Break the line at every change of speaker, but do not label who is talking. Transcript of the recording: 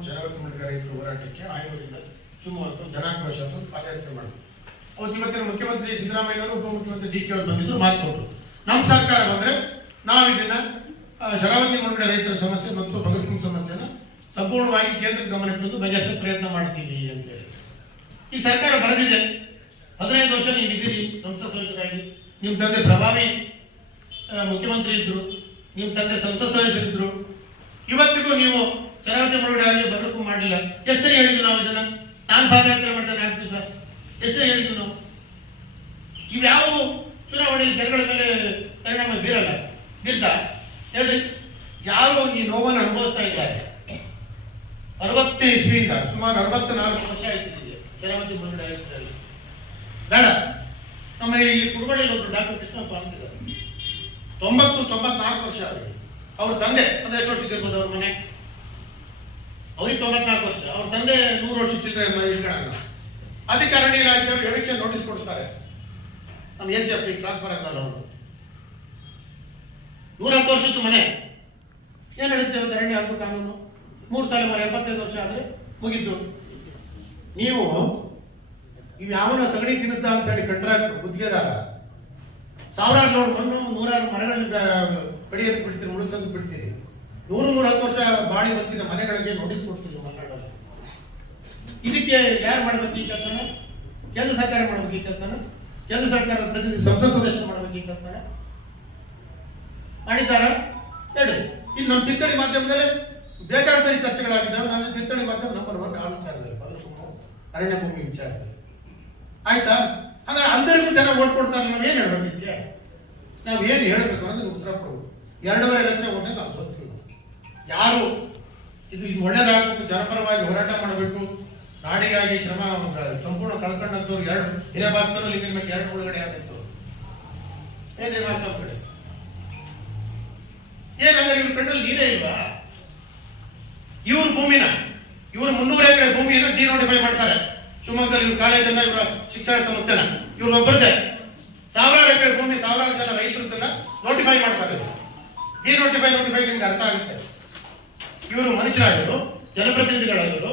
ಮಂಡಲ ರೈತರ ಹೋರಾಟಕ್ಕೆ ಆಯೋಗದಿಂದ ಸುಮಾರು ಜನಾಕ್ರೋಶ ಅಂತ ಪಾದಯಾತ್ರೆ ಮಾಡಿದ್ರು. ಅವತ್ತು ಇವತ್ತಿನ ಮುಖ್ಯಮಂತ್ರಿ ಸಿದ್ದರಾಮಯ್ಯನವರು ಉಪಮುಖ್ಯಮಂತ್ರಿ ಡಿ ಕೆ ಅವರು ಬಂದಿದ್ದು ಮಾತುಕೊಟ್ರು ನಮ್ಮ ಸರ್ಕಾರ ಬಂದ್ರೆ ನಾವು ಇದನ್ನ ಶರಾವತಿ ಮಂಡಳ ರೈತರ ಸಮಸ್ಯೆ ಮತ್ತು ಭಗತ್ಸಿಂಗ್ ಸಮಸ್ಯೆನ ಸಂಪೂರ್ಣವಾಗಿ ಕೇಂದ್ರ ಗಮನಕ್ಕೆ ತಂದು ಬಗೆಹರಿಸೋ ಪ್ರಯತ್ನ ಮಾಡ್ತೀವಿ ಅಂತ ಹೇಳಿ. ಈ ಸರ್ಕಾರ ಬರೆದಿದೆ. ಹದಿನೈದು ವರ್ಷ ನೀವು ಇದ್ದೀರಿ, ಸಂಸತ್ ಸದಸ್ಯರಾಗಿ. ನಿಮ್ಮ ತಂದೆ ಪ್ರಭಾವಿ ಮುಖ್ಯಮಂತ್ರಿ ಇದ್ರು. ನಿಮ್ಮ ತಂದೆ ಸಂಸತ್ ಸದಸ್ಯರಿದ್ರು. ಇವತ್ತಿಗೂ ನೀವು ಶರಾವತಿ ಮುಳುಗಡೆ ಆಗಲಿ ಬದಲಕ್ಕೂ ಮಾಡಲಿಲ್ಲ ಎಷ್ಟು ಹೇಳಿದ್ರು ನಾವು ಇದನ್ನ? ನಾನು ಪಾದಯಾತ್ರೆ ಮಾಡ್ತಾರೆ ನಾಲ್ಕು ಸರ್ ಎಷ್ಟು ಹೇಳಿದ್ರು ನಾವು? ಇವ್ಯಾವ ಚುನಾವಣೆಯಲ್ಲಿ ಜನಗಳ ಮೇಲೆ ಪರಿಣಾಮ ಬೀರಲ್ಲ. ಬಿದ್ದ ಹೇಳ್ರಿ. ಯಾರು ಈ ನೋವನ್ನು ಅನುಭವಿಸ್ತಾ ಇದ್ದಾರೆ. ಅರವತ್ತೇ ಇಸ್ವಿಯಿಂದ ಸುಮಾರು ಅರವತ್ನಾಲ್ಕು ವರ್ಷ ಆಯ್ತಿದೆ ಶರಾವತಿ ಮುರುಗಡೆ ಆಯ್ತಿದ್ದಾರೆ ಬೇಡ. ನಮ್ಮ ಈ ಕುರುಬಳ್ಳಿಯಲ್ಲಿ ಒಬ್ಬರು ಡಾಕ್ಟರ್ ಕೃಷ್ಣಪ್ಪ ಅಂತಿದ್ದಾರೆ. ತೊಂಬತ್ತು ತೊಂಬತ್ನಾಲ್ಕು ವರ್ಷ ಆಗಿದೆ. ಅವ್ರ ತಂದೆ, ಅಂದ್ರೆ ಎಷ್ಟು ವರ್ಷ ಇರ್ಬೋದು ಅವ್ರ ಮನೆ. ಅವ್ರಿಗೆ ತೊಂಬತ್ನಾಲ್ಕು ವರ್ಷ. ಅವ್ರ ತಂದೆ ನೂರು ವರ್ಷ ಚಿಲ್ಲರೆ ಇಲ್ಲ ಅಂತ ಇಲಾಖೆಯವರು ಎವಿಕ್ಷನ್ ನೋಟಿಸ್ ಕೊಡ್ತಾರೆ ನಮ್ಮ ಎ ಸಿ ಎಫ್ ಟ್ರಾನ್ಸ್ಫರ್ ಆಗಲ್ಲ ಅವರು. ನೂರ ಹತ್ತು ವರ್ಷದ್ದು ಮನೆ. ಏನು ಹೇಳುತ್ತೆ ಒಂದು ಅರಣ್ಯ ಹಕ್ಕು ಕಾನೂನು? ಮೂರು ತಲೆಮಾರು ಎಪ್ಪತ್ತೈದು ವರ್ಷ ಆದ್ರೆ ಮುಗಿದ್ದು ನೀವು ನೀವು ಯಾವನ ಸಗಣಿ ತಿನ್ನಿಸ್ದ ಅಂತ ಹೇಳಿ ಕಂಟ್ರಾಕ್ಟ್ ಗುತ್ತಿಗೆದಾರ. ಸಾವಿರಾರು ಲೋಡ್ ಮಣ್ಣು ನೂರಾರು ಮರಗಳನ್ನು ಗಡಿಯಲ್ಲಿ ಬಿಡ್ತೀರಿ ಮುಳುಸಂದು ಬಿಡ್ತೀರಿ. ನೂರು ನೂರ ಹತ್ತು ವರ್ಷ ಬಾಳಿ ಬದುಕಿದ ಮನೆಗಳಿಗೆ ನೋಟಿಸ್ ಕೊಡ್ತಿದ್ರು ಇದಕ್ಕೆ ಯಾರು ಮಾಡ್ಬೇಕು ಈ ಕೆಲಸನ? ಕೇಂದ್ರ ಸರ್ಕಾರ ಮಾಡ್ಬೇಕು ಈ ಕೆಲಸನ? ಕೇಂದ್ರ ಸರ್ಕಾರದ ಪ್ರತಿನಿಧಿ ಸಂಸತ್ ಸದಸ್ಯರು ಮಾಡ್ಬೇಕು ಈ ಕೆಲಸನ? ಮಾಡಿದ್ದಾರ ಹೇಳಿ. ಇಲ್ಲಿ ನಮ್ಮ ತಿತ್ತಳಿ ಮಾಧ್ಯಮದಲ್ಲಿ ಬೇಕಾದ ಸರಿ ಚರ್ಚೆಗಳಾಗಿದ್ದಾವೆ. ನನ್ನ ತಿತ್ತಳಿ ಮಾಧ್ಯಮ ನಂಬರ್ ಒನ್ ಆ ವಿಚಾರದಲ್ಲಿ. ಅರಣ್ಯ ಭೂಮಿ ವಿಚಾರದಲ್ಲಿ. ಆಯ್ತಾ? ಹಾಗಾದ್ರೆ ಅಂದರಿಗೂ ಜನ ಓಟ್ ಕೊಡ್ತಾರೆ. ನಾವು ಏನು ಹೇಳ್ಬೇಕು ಇದಕ್ಕೆ? ನಾವು ಏನು ಹೇಳಬೇಕು ಅನ್ನೋದಕ್ಕೆ ಉತ್ತರ ಕೊಡ್ಬೇಕು. ಎರಡೂವರೆ ಲಕ್ಷ ಓಟಲ್ಲಿ ನಾವು ಯಾರು? ಇದು ಇದು ಒಳ್ಳೇದಾಗಬೇಕು, ಜನಪರವಾಗಿ ಹೋರಾಟ ಮಾಡಬೇಕು. ನಾಡಿಗಾಗಿ ಶ್ರಮ ಸಂಪೂರ್ಣ ಕಳ್ಕೊಂಡಂತವ್ರು ಎರಡು ಹಿರೇಭಾಸ್ಕರ್ ಲಿಂಗನ ಮೇಲೆ ಎರಡು ಒಳಗಡೆ ಆಗಿತ್ತು ಏನ್ ನಿರ್ವಾಸ ಏನಾದ್ರೆ ಇವ್ರ ಕಣ್ಣಲ್ಲಿ ನೀರೇ ಇಲ್ವಾ? ಇವ್ರ ಭೂಮಿನ, ಇವ್ರ ಮುನ್ನೂರು ಎಕರೆ ಭೂಮಿಯನ್ನು ಡಿನೋಟಿಫೈ ಮಾಡ್ತಾರೆ. ಶಿವಮೊಗ್ಗದಲ್ಲಿ ಇವ್ರ ಕಾಲೇಜನ್ನ, ಇವರ ಶಿಕ್ಷಣ ಸಂಸ್ಥೆನ. ಇವ್ರು ಒಬ್ಬರದೇ ಸಾವಿರಾರು ಎಕರೆ ಭೂಮಿ, ಸಾವಿರಾರು ಜನ ರೈತರನ್ನ ನೋಟಿಫೈ ಮಾಡ್ತಾರೆ. ಡಿನೋಟಿಫೈ ನೋಟಿಫೈ ನಿಮ್ಗೆ ಅರ್ಥ ಆಗುತ್ತೆ. ಇವರು ಮನುಷ್ಯರಾಗಿರು ಜನಪ್ರತಿನಿಧಿಗಳಾಗಿರು